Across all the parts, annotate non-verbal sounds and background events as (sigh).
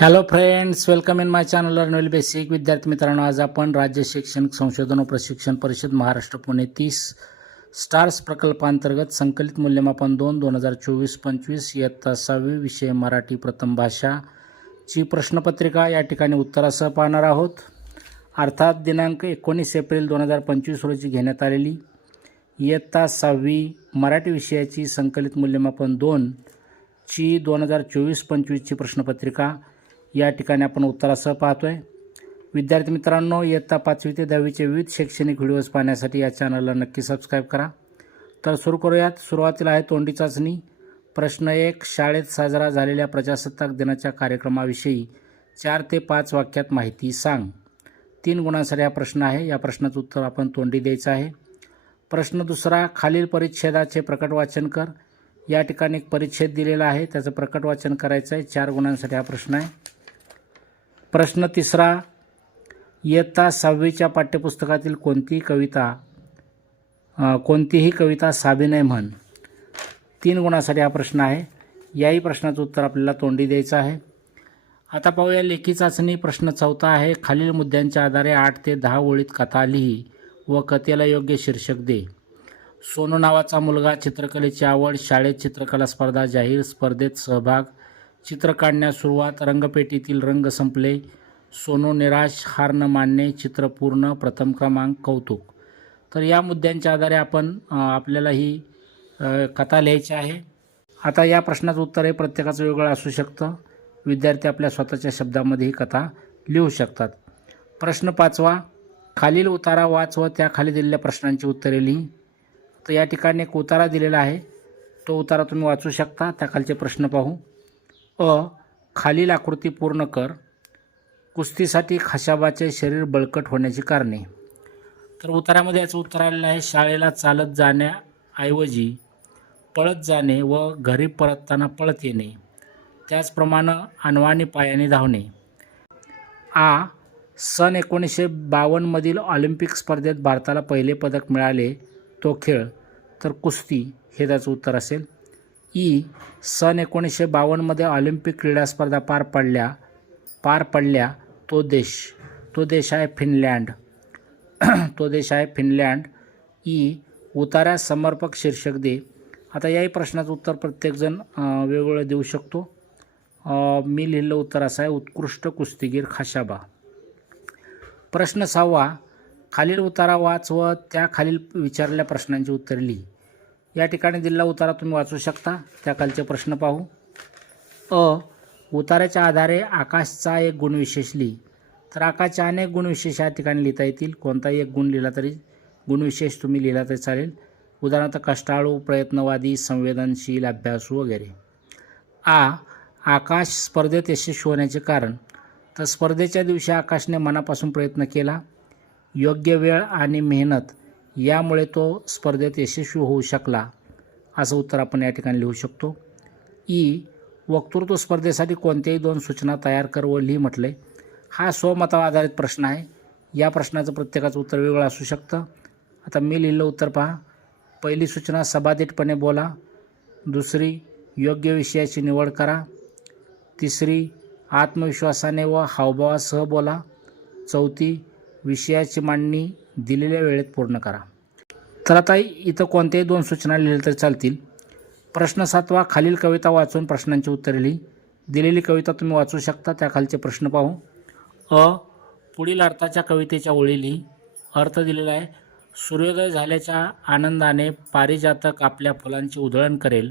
Hello friends welcome in my channel अर्नवेल basic विद्यार्थी मित्रांनो आज आपण राज्य शैक्षणिक संशोधन व प्रशिक्षण परिषद महाराष्ट्र पुणे तीस स्टार्स प्रकल्पांतर्गत संकलित मूल्यमापन दोन दोन हजार चोवीस पंचवीस इयत्ता सहावी विषय मराठी प्रथम भाषा ची प्रश्नपत्रिका या ठिकाणी उत्तरासह पाहणार आहोत. अर्थात दिनांक एकोणीस एप्रिल दोन हजार पंचवीस रोजी घेण्यात आलेली इयत्ता सहावी मराठी विषयाची संकलित मूल्यमापन दोन ची दोन हजार चोवीस पंचवीसची प्रश्नपत्रिका. या ठिकाणी आपण उत्तरासह पाहतोय. विद्यार्थी मित्रांनो इयत्ता पाचवी ते दहावीचे विविध शैक्षणिक व्हिडिओज पाहण्यासाठी या चॅनलला नक्की सबस्क्राईब करा. तर सुरू करूयात. सुरुवातीला आहे तोंडी चाचणी. प्रश्न एक शाळेत साजरा झालेल्या प्रजासत्ताक दिनाच्या कार्यक्रमाविषयी चार ते पाच वाक्यात माहिती सांग. तीन गुणांसाठी हा प्रश्न आहे. या प्रश्नाचं उत्तर आपण तोंडी द्यायचं आहे. प्रश्न दुसरा खालील परिच्छेदाचे प्रकट वाचन कर. या ठिकाणी एक परिच्छेद दिलेला आहे. त्याचं प्रकट वाचन करायचं आहे. चार गुणांसाठी हा प्रश्न आहे. प्रश्न तिसरा इयत्ता सहावीच्या पाठ्यपुस्तकातील कोणतीही कविता कोणतीही कविता साभिनय म्हण. तीन गुणासाठी हा प्रश्न आहे. याही प्रश्नाचं उत्तर आपल्याला तोंडी द्यायचं आहे. आता पाहूया लेखी चाचणी प्रश्न चौथा आहे. खालील मुद्द्यांच्या आधारे आठ ते दहा ओळीत कथा लिही व कथेला योग्य शीर्षक दे. सोनू नावाचा मुलगा चित्रकलेची आवड शाळेत चित्रकला स्पर्धा जाहीर स्पर्धेत सहभाग चित्र काढण्यास सुरुवात रंगपेटीतील रंग संपले. सोनो निराश हार न मानणे चित्र पूर्ण प्रथम क्रमांक कौतुक. तर या मुद्द्यांच्या आधारे आपण आपल्याला ही कथा लिहायची आहे. आता या प्रश्नाचं उत्तर हे प्रत्येकाचं वेगळं असू शकतं. विद्यार्थी आपल्या स्वतःच्या शब्दामध्ये ही कथा लिहू शकतात. प्रश्न पाचवा खालील उतारा वाच व त्याखाली दिलेल्या प्रश्नांची उत्तरे लिही. तर या ठिकाणी एक उतारा दिलेला आहे. तो उतारा तुम्ही वाचू शकता. त्याखालचे प्रश्न पाहू. अ खालील आकृती पूर्ण कर. कुस्तीसाठी खशाबाचे शरीर बळकट होण्याची कारणे. तर उतारामध्ये याचं उत्तर आलेलं आहे शाळेला चालत जाण्याऐवजी पळत जाणे व घरी परतताना पळत येणे. त्याचप्रमाणे अनवाणी पायाने धावणे. आ सन एकोणीसशे बावन्नमधील ऑलिम्पिक स्पर्धेत भारताला पहिले पदक मिळाले तो खेळ. तर कुस्ती हे त्याचं उत्तर असेल. ई सन एकोणीसशे बावन्नमध्ये ऑलिम्पिक क्रीडा स्पर्धा पार पडल्या पार पडल्या तो देश तो देश आहे फिनलँड. (clears throat) तो देश आहे फिनलँड. ई उतारा समर्पक शीर्षक दे. आता याही प्रश्नाचं उत्तर प्रत्येकजण वेगवेगळं देऊ शकतो. मी लिहिलं उत्तर असं आहे उत्कृष्ट कुस्तीगीर खाशाबा. प्रश्न सहावा खालील उतारा वाच व त्या खालील विचारलेल्या प्रश्नांची उत्तरे लिही. या ठिकाणी दिलेला उतारा तुम्ही वाचू शकता. त्या कालचे प्रश्न पाहू. अ. उताराच्या आधारे आकाशचा एक गुणविशेष लिही तर आकाशचे अनेक गुणविशेष या ठिकाणी लिहिता येतील. कोणताही एक गुण लिहिला तरी गुणविशेष तुम्ही लिहिला तरी चालेल. उदाहरणार्थ कष्टाळू प्रयत्नवादी संवेदनशील अभ्यासू वगैरे. आ. आकाश स्पर्धेत यशस्वी होण्याचे कारण. तर स्पर्धेच्या दिवशी आकाशने मनापासून प्रयत्न केला. योग्य वेळ आणि मेहनत यामुळे तो स्पर्धेत यशस्वी होऊ शकला असं उत्तर आपण या ठिकाणी लिहू शकतो. ई. वक्तृत्व स्पर्धेसाठी कोणत्याही दोन सूचना तयार कर व लिही म्हटले. हा स्वमतावर आधारित प्रश्न आहे. या प्रश्नाचं प्रत्येकाचं उत्तर वेगळं असू शकतं. आता मी लिहिलं उत्तर पहा. पहिली सूचना सभादीटपणे बोला. दुसरी योग्य विषयाची निवड करा. तिसरी आत्मविश्वासाने व हावभावासह बोला. चौथी विषयाची मांडणी दिलेल्या वेळेत पूर्ण करा. तर आता इथं कोणत्याही दोन सूचना लिहिल्या तरी चालतील. प्रश्न सातवा खालील कविता वाचून प्रश्नांची उत्तरे लिही. दिलेली कविता तुम्ही वाचू शकता त्याखालचे प्रश्न पाहू. अ पुढील अर्थाच्या कवितेच्या ओळी लिही. अर्थ दिलेला आहे सूर्योदय झाल्याच्या आनंदाने पारिजातक आपल्या फुलांची उधळण करेल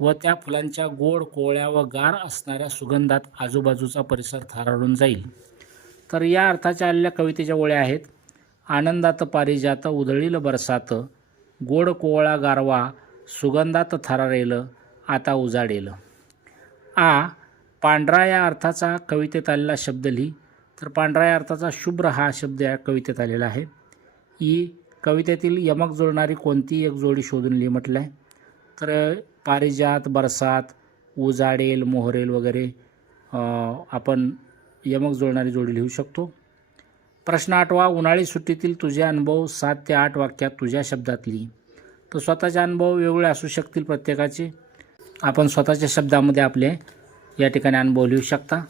व त्या फुलांच्या गोड कोवळ्या व गार असणाऱ्या सुगंधात आजूबाजूचा परिसर थरारून जाईल. तर या अर्थाच्या आलेल्या कवितेच्या ओळ्या आहेत आनंदात पारिजात उधळील बरसात गोड कोवळा गारवा सुगंधात थरारेल आता उजाडेल. आ पांढरा या अर्थाचा कवितेत आलेला शब्द लिही. तर पांढरा या अर्थाचा शुभ्र हा शब्द या कवितेत आलेला आहे. ई कवितेतील यमक जोडणारी कोणतीही एक जोडी शोधून लिही म्हटलं आहे तर पारिजात बरसात उजाडेल मोहरेल वगैरे आपण यमक जोडणारी जोडी लिहू शकतो. प्रश्न आठवा उन्हाळी सुट्टीतील तुझे अनुभव सात ते आठ वाक्यात तुझ्या शब्दात लिही तर स्वतःचे अनुभव वेगवेगळे असू शकतील प्रत्येकाचे. आपण स्वतःच्या शब्दामध्ये आपले या ठिकाणी अनुभव लिहू शकता.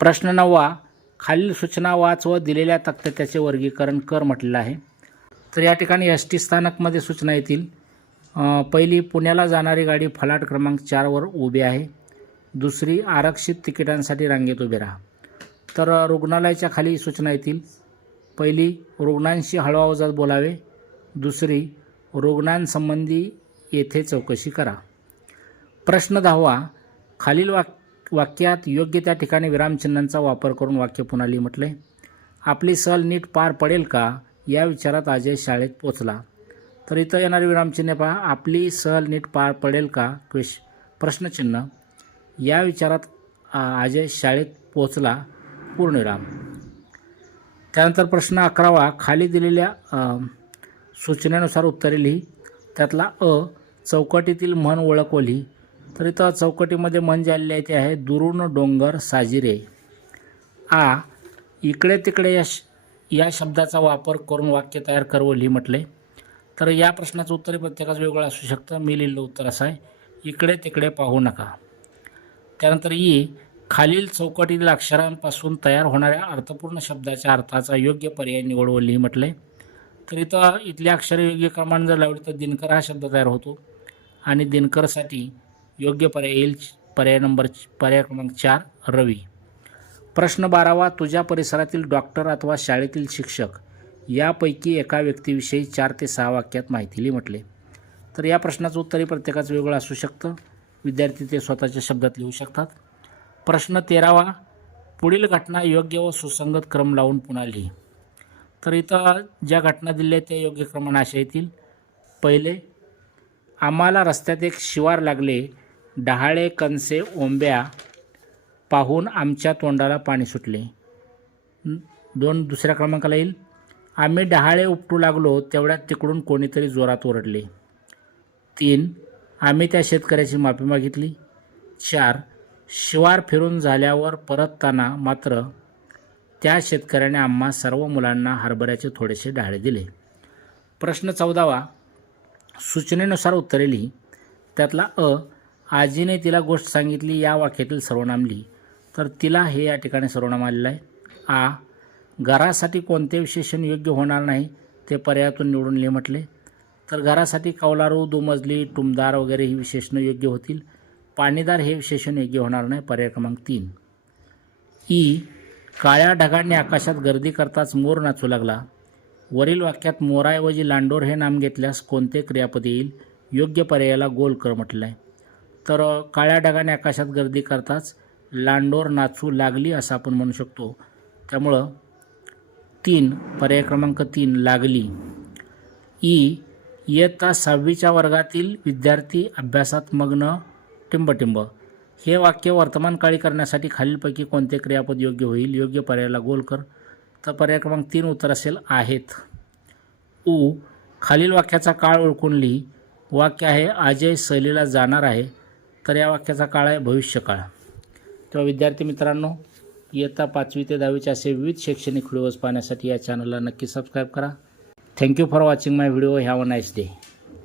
प्रश्न नववा खालील सूचना वाच व दिलेल्या तक्त्यात त्याचे वर्गीकरण कर म्हटलेलं आहे. तर या ठिकाणी एस टी स्थानकमध्ये सूचना येतील. पहिली पुण्याला जाणारी गाडी फलाट क्रमांक चारवर उभी आहे. दुसरी आरक्षित तिकिटांसाठी रांगेत उभे राहा. तर रुग्णालयाच्या खाली सूचना येतील. पहिली रुग्णांशी हळू आवाजात बोलावे. दुसरी रुग्णांसंबंधी येथे चौकशी करा. प्रश्न दहावा खालील वाक वाक्यात योग्य त्या ठिकाणी विरामचिन्हांचा वापर करून वाक्य पुन्हा लिही म्हटले. आपली सहल नीट पार पडेल का? या विचारात अजय शाळेत पोचला तर इथं येणारे विरामचिन्ह पहा. आपली सहल नीट पार पडेल का? क्वेश प्रश्नचिन्ह. या विचारात अजय शाळेत पोचला पूर्णविराम त्यानंतर प्रश्न अकरावा खाली दिलेल्या सूचनेनुसार उत्तरे लिही. त्यातला अ चौकटीतील म्हण ओळखवली तर इथं चौकटीमध्ये म्हण झालेले आहे ते आहे दुरून डोंगर साजिरे. आ इकडे तिकडे या श या शब्दाचा वापर करून वाक्य तयार करवली लिही म्हटले. तर या प्रश्नाचं उत्तर प्रत्येकाचं वेगळं असू शकतं. मी लिहिलं उत्तर असं आहे. इकडे तिकडे पाहू नका. त्यानंतर ई खालील चौकटीतील अक्षरांपासून तयार होणाऱ्या अर्थपूर्ण शब्दाच्या अर्थाचा योग्य पर्याय निवडवली व लिही तर इथं इथल्या अक्षर योग्य क्रमांक जर लावली तर दिनकर हा शब्द तयार होतो. आणि दिनकरसाठी योग्य पर्याय येईल पर्याय नंबर पर्याय क्रमांक चार रवी. प्रश्न बारावा तुझ्या परिसरातील डॉक्टर अथवा शाळेतील शिक्षक यापैकी एका व्यक्तीविषयी चार ते सहा वाक्यात माहिती लिही म्हटले. तर या प्रश्नाचं उत्तरही प्रत्येकाचं वेगळं असू शकतं. विद्यार्थी ते स्वतःच्या शब्दात लिहू शकतात. प्रश्न तेरावा पुढील घटना योग्य व सुसंगत क्रम लावून पुन्हा लिही. तर इथं ज्या घटना दिल्या त्या योग्य क्रमाने अशा येतील. पहिले आम्हाला रस्त्यात एक शिवार लागले. डहाळे कणसे ओंब्या पाहून आमच्या तोंडाला पाणी सुटले. दोन दुसऱ्या क्रमांकाला येईल. आम्ही डहाळे उपटू लागलो तेवढ्यात तिकडून कोणीतरी जोरात ओरडले. तीन आम्ही त्या शेतकऱ्याची माफी मागितली. चार शिवार फिरून झाल्यावर परतताना मात्र त्या शेतकऱ्याने आम्हा सर्व मुलांना हरभऱ्याचे थोडेसे डाळे दिले. प्रश्न चौदावा. सूचनेनुसार उत्तरे लिही. त्यातला अ आजीने तिला गोष्ट सांगितली या वाक्यातील सर्वनाम लिही. तर तिला हे या ठिकाणी सर्वनाम आलेलं आहे. आ घरासाठी कोणते विशेषण योग्य होणार नाही ते पर्यायातून निवडून लिहि म्हटले. तर घरासाठी कौलारू दुमजली टुमदार वगैरे ही विशेषणं योग्य होतील. पाणीदार हे विशेषण योग्य होणार नाही. पर्याय क्रमांक तीन. ई. काळ्या ढगांनी आकाशात गर्दी करताच मोर नाचू लागला. वरील वाक्यात मोराऐवजी लांडोर हे नाम घेतल्यास कोणते क्रियापद येईल? योग्य पर्यायाला गोल कर म्हटलं आहे तर काळ्या ढगाने आकाशात गर्दी करताच लांडोर नाचू लागली असं आपण म्हणू शकतो. त्यामुळं तीन पर्याय क्रमांक तीन लागली. ई. इयत्ता सहावीच्या वर्गातील विद्यार्थी अभ्यासात मग्न टिंबटिंब हे वाक्य वर्तमान काळी करण्यासाठी खालीलपैकी कोणते क्रियापद योग्य होईल? योग्य पर्यायाला गोल कर. तर पर्याय क्रमांक तीन उत्तर असेल आहेत. उ. खालील वाक्याचा काळ ओळखून लिही वाक्य आहे अजय सहलीला जाणार आहे. तर या वाक्याचा काळ आहे भविष्यकाळ. तेव्हा विद्यार्थी मित्रांनो इयत्ता पाचवी ते दहावीचे असे विविध शैक्षणिक व्हिडिओज पाहण्यासाठी या चॅनलला नक्की सबस्क्राईब करा. Thank you for watching my video have a nice day